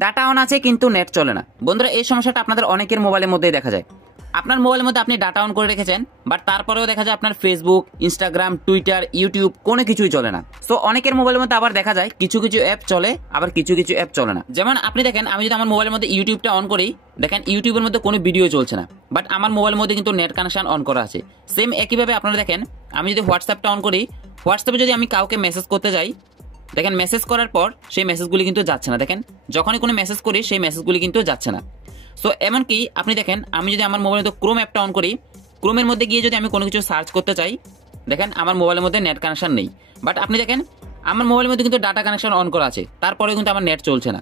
Data on আছে কিন্তু net চলে না। বন্ধুরা, এই সমস্যাটা আপনাদের অনেকের মোবাইলের মধ্যেই দেখা যায়। আপনার মোবাইলের মধ্যে আপনি ডাটা অন করে রেখেছেন, বাট তারপরেও দেখা যায় আপনার ফেসবুক, ইনস্টাগ্রাম, টুইটার, ইউটিউব কোনো কিছুই চলে না। সো অনেকের মোবাইলের মধ্যে আবার দেখা যায় কিছু কিছু অ্যাপ চলে, আবার কিছু কিছু অ্যাপ চলে না। যেমন আপনি দেখেন, আমি যদি আমার মোবাইলের মধ্যে ইউটিউবটা অন করি, দেখেন ইউটিউবের মধ্যে কোনো ভিডিও চলছে না, বাট আমার মোবাইলের মধ্যে কিন্তু নেট কানেকশন অন করা আছে। সেম একইভাবে আপনারা দেখেন, আমি যদি হোয়াটসঅ্যাপটা অন করি, হোয়াটসঅ্যাপে যদি আমি কাউকে মেসেজ করতে যাই, দেখেন মেসেজ করার পর সেই মেসেজগুলি কিন্তু যাচ্ছে না। দেখেন যখনই কোনো মেসেজ করি সেই মেসেজগুলি কিন্তু যাচ্ছে না। সো এমনকি আপনি দেখেন, আমি যদি আমার মোবাইলের মধ্যে ক্রোম অ্যাপটা অন করি, ক্রোমের মধ্যে গিয়ে যদি আমি কোনো কিছু সার্চ করতে চাই, দেখেন আমার মোবাইলের মধ্যে নেট কানেকশন নেই। বাট আপনি দেখেন আমার মোবাইলের মধ্যে কিন্তু ডাটা কানেকশন অন করা আছে, তারপরেও কিন্তু আমার নেট চলছে না।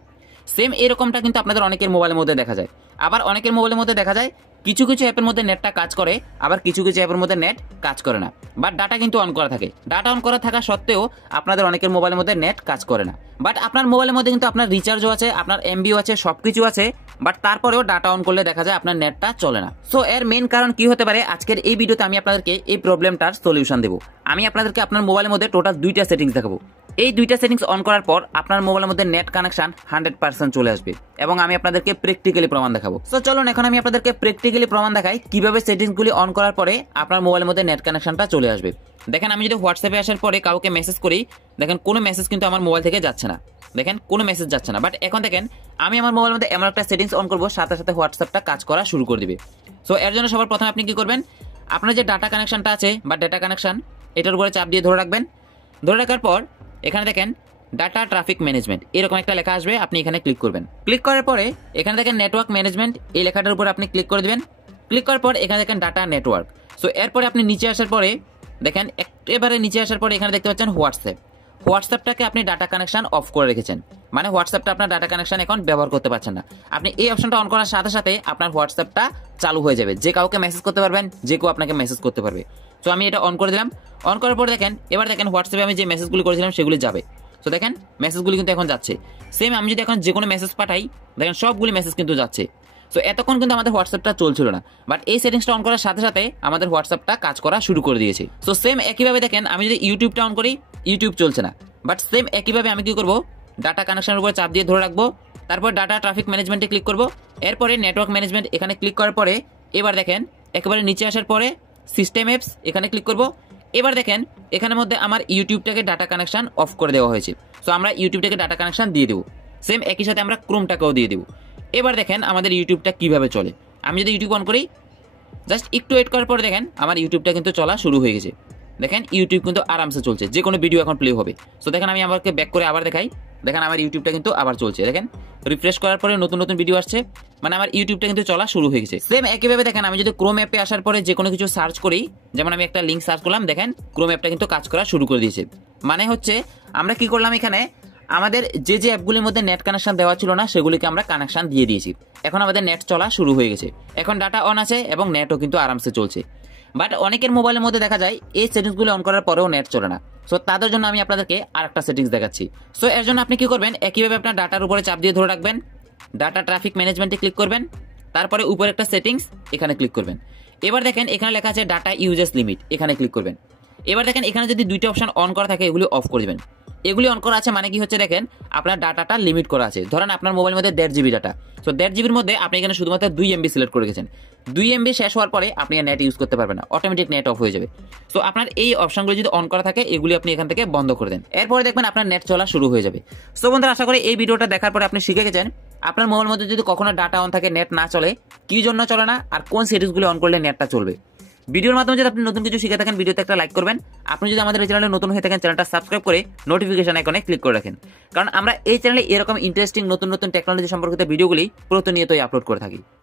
সেম এরকমটা কিন্তু আপনাদের অনেকের মোবাইলের মধ্যে দেখা যায়। আবার অনেকের মোবাইলের মধ্যে দেখা যায় কিছু কিছু অ্যাপের মধ্যে নেটটা কাজ করে, আবার কিছু কিছু অ্যাপের মধ্যে নেট কাজ করে না, বাট ডাটা কিন্তু অন করা থাকে। ডাটা অন করা থাকা সত্ত্বেও আপনাদের অনেকের মোবাইলের মধ্যে নেট কাজ করে না। বাট আপনার মোবাইলের মধ্যে কিন্তু আপনার রিচার্জও আছে, আপনার এমবিও আছে, সবকিছু আছে, বাট তারপরেও ডাটা অন করলে দেখা যায় আপনার নেটটা চলে না। সো এর মেইন কারণ কি হতে পারে, আজকের এই ভিডিওতে আমি আপনাদেরকে এই প্রবলেমটার সলিউশন দেবো। আমি আপনাদেরকে আপনার মোবাইলের মধ্যে টোটাল 2টা সেটিংস দেখাবো। এই 2টা সেটিংস অন করার পর আপনার মোবাইলের মধ্যে নেট কানেকশন 100% চলে আসবে, এবং আমি আপনাদেরকে প্র্যাকটিক্যালি প্রমাণ দেখাবো। সো চলুন এখন আমি আপনাদেরকে প্র্যাকটিক্যালি প্রমাণ দেখাই কিভাবে সেটিংসগুলি অন করার পরে আপনার মোবাইলের মধ্যে নেট কানেকশনটা চলে আসবে। দেখেন আমি যদি হোয়াটসঅ্যাপে আসার পরে কাউকে মেসেজ করি, দেখেন কোনো মেসেজ কিন্তু আমার মোবাইল থেকে যাচ্ছে না। দেখেন কোনো মেসেজ যাচ্ছে না। বাট এখন দেখেন আমি আমার মোবাইলের মধ্যে এমন একটা সেটিংস অন করবো, সাথে সাথে হোয়াটসঅ্যাপটা কাজ করা শুরু করে দিবে। সো এর জন্য সবার প্রথমে আপনি কি করবেন, আপনার যে ডাটা কানেকশনটা আছে বা ডেটা কানেকশন, এটার উপরে চাপ দিয়ে ধরে রাখবেন। ধরে রাখার পর এখানে দেখেন ডাটা ট্রাফিক ম্যানেজমেন্ট এরকম একটা লেখা আসবে, আপনি এখানে ক্লিক করবেন। ক্লিক করার পরে এখানে দেখেন নেটওয়ার্ক ম্যানেজমেন্ট, এই লেখাটার উপর আপনি ক্লিক করে দিবেন। ক্লিক করার পর এখানে দেখেন ডাটা নেটওয়ার্ক। সো এরপরে আপনি নিচে আসার পরে দেখেন, একেবারে নিচে আসার পরে এখানে দেখতে পাচ্ছেন হোয়াটসঅ্যাপ। হোয়াটসঅ্যাপটাকে আপনি ডাটা কানেকশন অফ করে রেখেছেন, মানে হোয়াটসঅ্যাপটা আপনার ডাটা কানেকশন এখন ব্যবহার করতে পারছেন না। আপনি এই অপশনটা অন করার সাথে সাথে আপনার হোয়াটসঅ্যাপটা চালু হয়ে যাবে, যে কাউকে মেসেজ করতে পারবেন, যে কেউ আপনাকে মেসেজ করতে পারবে। সো আমি এটা অন করে দিলাম। অন করার পর দেখেন এবার দেখেন হোয়াটসঅ্যাপে আমি যে মেসেজগুলি করেছিলাম সেগুলি যাবে। সো দেখেন মেসেজগুলি কিন্তু এখন যাচ্ছে। সেম আমি যদি এখন যে কোনো মেসেজ পাঠাই, দেখেন সবগুলি মেসেজ কিন্তু যাচ্ছে। সো এতক্ষণ কিন্তু আমাদের হোয়াটসঅ্যাপটা চলছিল না, বাট এই সেটিংসটা অন করার সাথে সাথে আমাদের হোয়াটসঅ্যাপটা কাজ করা শুরু করে দিয়েছে। সো সেম একইভাবে দেখেন আমি যদি ইউটিউবটা অন করি, ইউটিউব চলছে না। বাট সেম একইভাবে আমি কি করবো, ডাটা কানেকশনের উপর চাপ দিয়ে ধরে রাখবো, তারপর ডাটা ট্রাফিক ম্যানেজমেন্টে ক্লিক করবো, এরপরে নেটওয়ার্ক ম্যানেজমেন্ট এখানে ক্লিক করার পরে এবার দেখেন একেবারে নিচে আসার পরে সিস্টেম অ্যাপস এখানে ক্লিক করবো। এবার দেখেন এখানের মধ্যে আমার ইউটিউবটাকে ডাটা কানেকশন অফ করে দেওয়া হয়েছে। সো আমরা ইউটিউবটাকে ডাটা কানেকশন দিয়ে দেবো। সেম একই সাথে আমরা ক্রোমটাকেও দিয়ে দেবো। এবার দেখেন আমাদের ইউটিউবটা কিভাবে চলে। আমি যদি ইউটিউব অন করি, জাস্ট একটু ওয়েট করার পরে দেখেন আমার ইউটিউবটা কিন্তু চলা শুরু হয়ে গেছে। দেখেন ইউটিউব কিন্তু আরামসে চলছে, যে কোনো ভিডিও এখন প্লে হবে। সো দেখেন আমি আমাকে ব্যাক করে আবার দেখাই, দেখেন আমার ইউটিউবটা কিন্তু আবার চলছে। দেখেন রিফ্রেশ করার পরে নতুন নতুন ভিডিও আসছে, মানে আমার ইউটিউবটা কিন্তু চলা শুরু হয়ে গেছে। সেম একইভাবে দেখেন আমি যদি ক্রোম অ্যাপে আসার পরে যে কোনো কিছু সার্চ করি, যেমন আমি একটা লিঙ্ক সার্চ করলাম, দেখেন ক্রোম অ্যাপটা কিন্তু কাজ করা শুরু করে দিয়েছে। মানে হচ্ছে আমরা কি করলাম, এখানে আমাদের যে যে অ্যাপগুলির মধ্যে নেট কানেকশন দেওয়া ছিল না সেগুলিকে আমরা কানেকশন দিয়ে দিয়েছি। এখন আমাদের নেট চলা শুরু হয়ে গেছে, এখন ডাটা অন আছে এবং নেটও কিন্তু আরামসে চলছে। বাট অনেকের মোবাইলের মধ্যে দেখা যায় এই সেটিংসগুলো অন করার পরেও নেট চলে না। সো তাদের জন্য আমি আপনাদেরকে আরেকটা সেটিংস দেখাচ্ছি। সো এর জন্য আপনি কি করবেন, একইভাবে আপনার ডাটার উপরে চাপ দিয়ে ধরে রাখবেন, ডাটা ট্রাফিক ম্যানেজমেন্টে ক্লিক করবেন, তারপরে উপরে একটা সেটিংস এখানে ক্লিক করবেন। এবার দেখেন এখানে লেখা আছে ডাটা ইউজেস লিমিট, এখানে ক্লিক করবেন। এবার দেখেন এখানে যদি 2টা অপশন অন করা থাকে এগুলি অফ করে দিবেন। এগুলি অন করা আছে মানে কি হচ্ছে, দেখেন আপনার ডাটাটা লিমিট করা আছে। ধরেন আপনার মোবাইলের মধ্যে 1.5 জিবি ডাটা, সো 1.5 জিবির মধ্যে আপনি এখানে শুধুমাত্র 2 এমবি সিলেক্ট করে রেখেছেন। 2 এমবি শেষ হওয়ার পরে আপনি নেট ইউজ করতে পারবেন না, অটোমেটিক নেট অফ হয়ে যাবে। সো আপনার এই অপশনগুলো যদি অন করা থাকে এগুলি আপনি এখান থেকে বন্ধ করে দেন, এরপরে দেখবেন আপনার নেট চলা শুরু হয়ে যাবে। সো বন্ধুরা, আশা করি এই ভিডিওটা দেখার পরে আপনি শিখে গেছেন আপনার মোবাইলের মধ্যে যদি কখনো ডাটা অন থাকে, নেট না চলে, কি জন্য চলে না, আর কোন সেটিংসগুলো অন করলে নেটটা চলবে। ভিডিওর মাধ্যমে যদি আপনি নতুন কিছু শিখে থাকেন, ভিডিওতে একটা লাইক করবেন। আপনি যদি আমাদের এই চ্যানেলে নতুন হয়ে থাকেন, চ্যানেলটা সাবস্ক্রাইব করে নোটিফিকেশন আইকনে ক্লিক করে রাখেন, কারণ আমরা এই চ্যানেলে এরকম ইন্টারেস্টিং নতুন নতুন টেকনোলজি সম্পর্কিত ভিডিওগুলি প্রতিনিয়তই আপলোড করে থাকি।